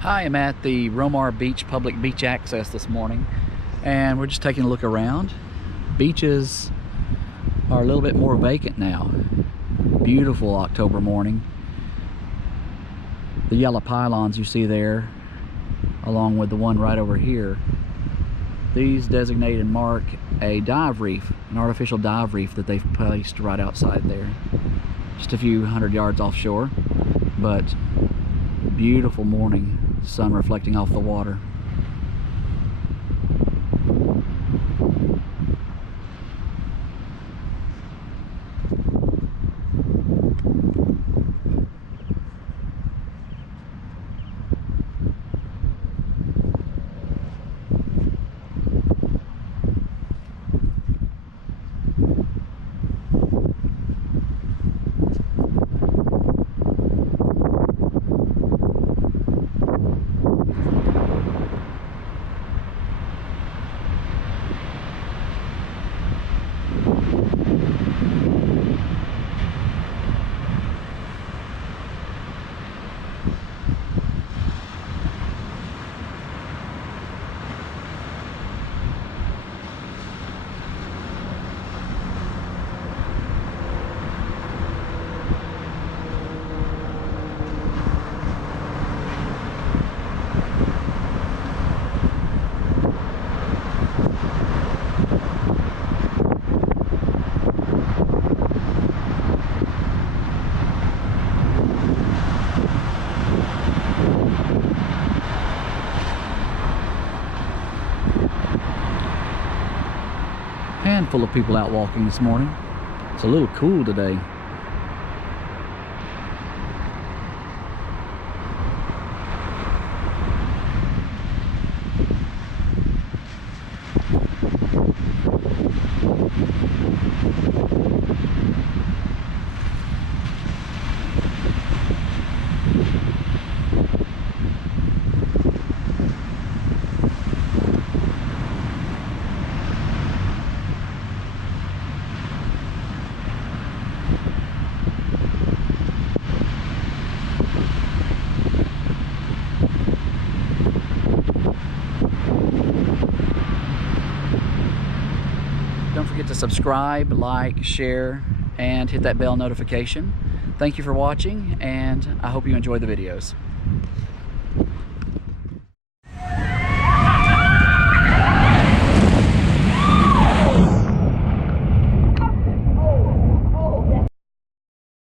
Hi, I'm at the Romar Beach public beach access this morning, and we're just taking a look around. Beaches are a little bit more vacant now. Beautiful October morning. The yellow pylons you see there, along with the one right over here, these designate and mark a dive reef, an artificial dive reef that they've placed right outside there, just a few hundred yards offshore. But beautiful morning, sun reflecting off the water. Handful of people out walking this morning. It's a little cool today. Don't forget to subscribe, like, share, and hit that bell notification. Thank you for watching, and I hope you enjoy the videos.